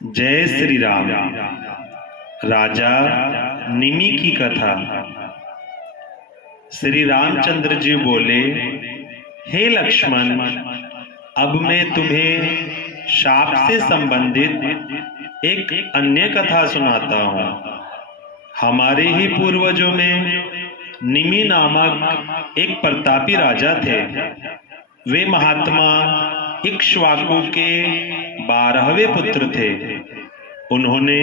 जय श्री राम। राजा निमि की कथा। श्री रामचंद्र जी बोले, हे लक्ष्मण, अब मैं तुम्हें शाप से संबंधित एक अन्य कथा सुनाता हूँ। हमारे ही पूर्वजों में निमि नामक एक प्रतापी राजा थे। वे महात्मा इक्ष्वाकु के 12वें पुत्र थे। उन्होंने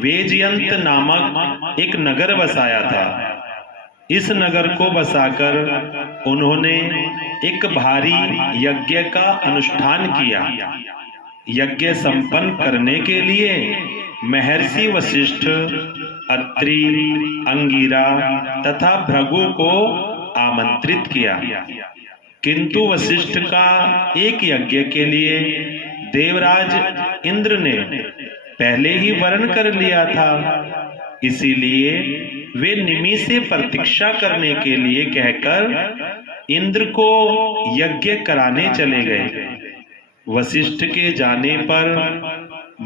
वेजयंत नामक एक नगर बसाया था। इस नगर को बसाकर उन्होंने एक भारी यज्ञ का अनुष्ठान किया। यज्ञ संपन्न करने के लिए महर्षि वशिष्ठ, अत्रि, अंगिरा तथा भृगु को आमंत्रित किया, किंतु वशिष्ठ का एक यज्ञ के लिए देवराज इंद्र ने पहले ही वर्ण कर लिया था। इसीलिए वे निमि से प्रतीक्षा करने के लिए कहकर इंद्र को यज्ञ कराने चले गए। वशिष्ठ के जाने पर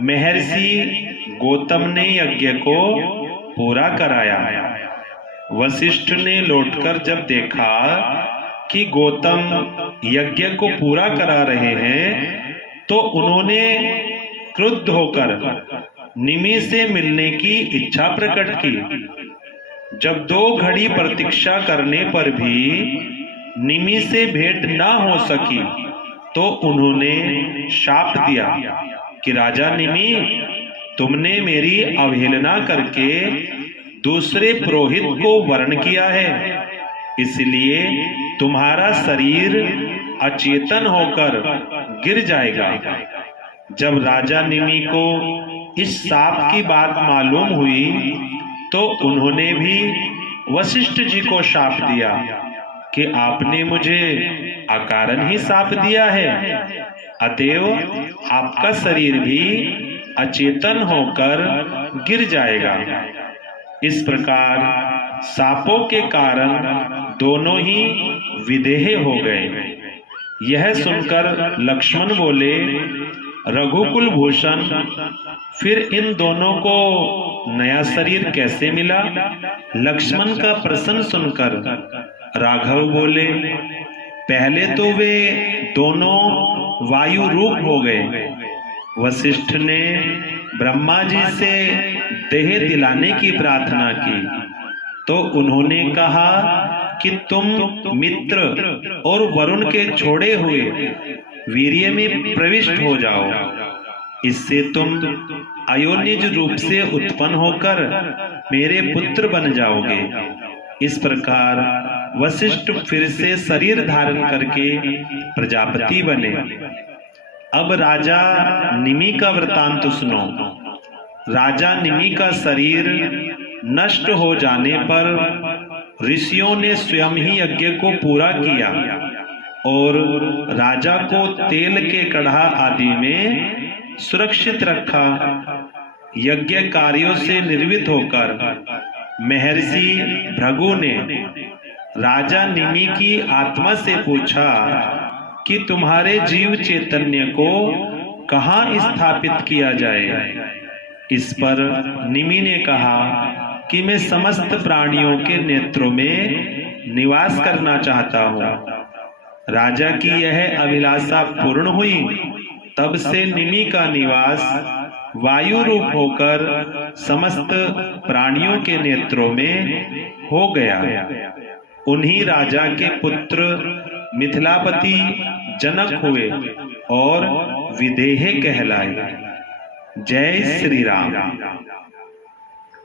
महर्षि गौतम ने यज्ञ को पूरा कराया। वशिष्ठ ने लौटकर जब देखा कि गौतम यज्ञ को पूरा करा रहे हैं, तो उन्होंने क्रुद्ध होकर निमि से मिलने की इच्छा प्रकट की। जब 2 घड़ी प्रतीक्षा करने पर भी निमि से भेंट न हो सकी, तो उन्होंने शाप दिया कि राजा निमि, तुमने मेरी अवहेलना करके दूसरे पुरोहित को वर्ण किया है, इसलिए तुम्हारा शरीर अचेतन होकर गिर जाएगा। जब राजा निमि को इस शाप की बात मालूम हुई, तो उन्होंने भी वशिष्ठ जी को शाप दिया कि आपने मुझे अकारण ही शाप दिया है, अतएव आपका शरीर भी अचेतन होकर गिर जाएगा। इस प्रकार शापों के कारण दोनों ही विदेह हो गए। यह सुनकर लक्ष्मण बोले, रघुकुल भूषण, फिर इन दोनों को नया शरीर कैसे मिला? लक्ष्मण का प्रश्न सुनकर राघव बोले, पहले तो वे दोनों वायु रूप हो गए। वशिष्ठ ने ब्रह्मा जी से देह दिलाने की प्रार्थना की, तो उन्होंने कहा कि तुम मित्र और वरुण के छोड़े हुए वीर्य में प्रविष्ट हो जाओ। इससे तुम अयोनिज रूप से उत्पन्न होकर मेरे पुत्र बन जाओगे। इस प्रकार वशिष्ठ फिर से शरीर धारण करके प्रजापति बने। अब राजा निमि का वृतांत सुनो। राजा निमि का शरीर नष्ट हो जाने पर ऋषियों ने स्वयं ही यज्ञ को पूरा किया और राजा को तेल के कढ़ा आदि में सुरक्षित रखा। यज्ञ कार्यों से निर्वित होकर महर्षि भृगु ने राजा निमि की आत्मा से पूछा कि तुम्हारे जीव चैतन्य को कहाँ स्थापित किया जाए? इस पर निमि ने कहा कि मैं समस्त प्राणियों के नेत्रों में निवास करना चाहता हूँ। राजा की यह अभिलाषा पूर्ण हुई, तब से निमि का निवास वायु रूप होकर समस्त प्राणियों के नेत्रों में हो गया। उन्हीं राजा के पुत्र मिथिलापति जनक हुए और विदेह कहलाए। जय श्री राम।